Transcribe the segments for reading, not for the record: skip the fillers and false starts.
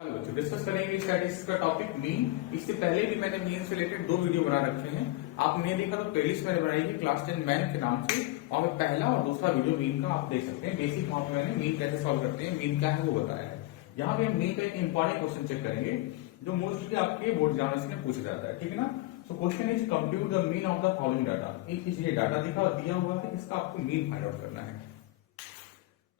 Hello बच्चों, discuss करेंगे statistics का टॉपिक मीन। इससे पहले भी मैंने मीन से रिलेटेड दो वीडियो बना रखे हैं। आपने देखा तो प्लेलिस्ट मैंने बनाई है क्लास 10 मैथ के नाम से, और मैं पहला और दूसरा वीडियो मीन का आप देख सकते हैं। बेसिक वहां पे मैंने मीन कैसे सॉल्व करते हैं, मीन क्या है वो बताया है। यहाँ पे हम मीन का एक इंपॉर्टेंट क्वेश्चन चेक करेंगे जो मोस्टली आपके बोर्ड एग्जामिनेशन में पूछा जाता है, ठीक है ना। So question is compute the mean of the following data. ये डाटा दिया हुआ है, इसका आपको मीन फाइंड आउट करना है।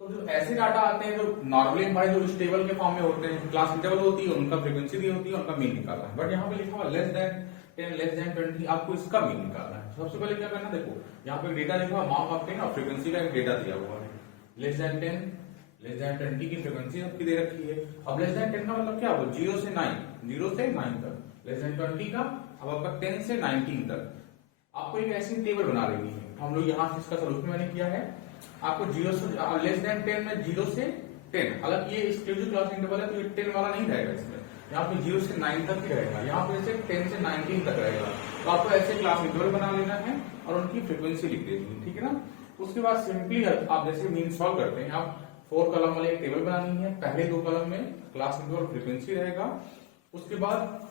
तो जो ऐसे डाटा आते हैं जो नॉर्मली हमारे जो इस टेबल के फॉर्म में होते हैं, क्लास इंटरवल होती है, उनका फ्रीक्वेंसी दी होती है, उनका मीन निकालना है। बट यहाँ पे लिखा हुआ लेस देन 10 लेस देन 20, आपको इसका मीन निकालना है। सबसे पहले क्या करना, देखो यहाँ पे डेटा लिखा हुआ मार्क ऑफ 10 और फ्रीक्वेंसी का एक डेटा दिया हुआ है। लेस देन 10 लेस देन 20 की फ्रीक्वेंसी आपकी दे रखी है। अब लेस देन 10 का मतलब क्या होगा, 0 से 9 तक। लेस देन 20 का अब आपका 10 से 19 तक। आपको एक ऐसी टेबल बना लेनी है। हम लोग यहाँ से इसका सोल्यूशन मैंने किया है। आपको 0 से लेस देन 10 में 0 से 10, हालांकि ये एक्सक्लूसिव क्लास इंटरवल है तो ये 10 वाला नहीं रहेगा इसमें। यहाँ पे 0 से 9 तक ही रहेगा, यहाँ पे से 10 से 19 तक रहेगा। तो आपको ऐसे क्लास इंटरवल बना लेना है और उनकी फ्रीक्वेंसी लिख देनी है, ठीक है ना। उसके बाद सिंपली आप जैसे मीन सॉल्व करते हैं, आप 4 कॉलम वाले एक टेबल बनानी है। पहले 2 कॉलम में क्लास इंटरवल फ्रीक्वेंसी रहेगा। उसके बाद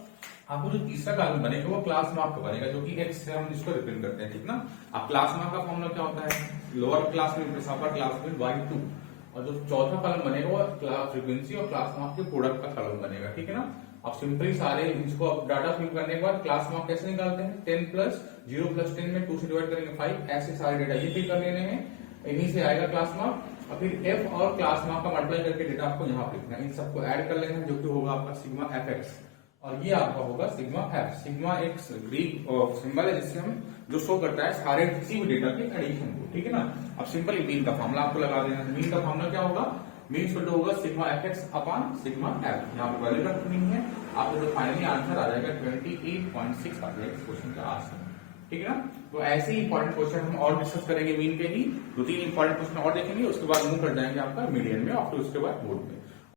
आपको जो तीसरा कॉलम बनेगा वो क्लास मार्क का बनेगा, जो कि एक्स से हम इसको रिप्रेजेंट करते हैं, ठीक ना। अब क्लास मार्क का फॉर्मूला क्या होता है, लोअर क्लास में अपर क्लास में y2, और जो चौथा कॉलम बनेगा वो क्लास फ्रीक्वेंसी और क्लास मार्क के प्रोडक्ट का कॉलम बनेगा, ठीक है ना। अब सिंपली सारे इसको डाटा फिल करने के बाद क्लास मार्क कैसे निकालते हैं, 10 प्लस 0 प्लस 10 में 2 से डिवाइड करेंगे 5, ऐसे सारे डेटा ये फिल कर लेने हैं। इन्हीं से आएगा क्लास मार्क, और फिर एफ और क्लास मार्क का मल्टीप्लाई करके डेटा आपको यहाँ पे लिखना है। इन सबको ऐड कर लेना है, जो कि होगा आपका सिग्मा एफ एक्स, और ये आपका होगा सिग्मा एफ। सिग्मा एक ग्रीक सिंबल है जिससे हम जो शो करता है सारे किसी भी डेटा के एडिशन को, ठीक है ना। अब सिंपली मीन का फॉर्मूला आपको लगा देना है। मीन का फॉर्मूला क्या होगा, मीन इक्वल होगा sigma F x upon sigma F. यहाँ पे वैल्यू रखनी है आपको, तो फाइनली आंसर आ जाएगा 28.6 आ जाएगा इस क्वेश्चन का आंसर, ठीक है ना। तो ऐसे ही इंपॉर्टेंट क्वेश्चन हम और डिस्कस करेंगे मीन के ही 2-3 इंपॉर्टेंट क्वेश्चन और देखेंगे। उसके बाद मूव कर जाएंगे आपका मीडियन में और फिर उसके बाद बोर्ड में।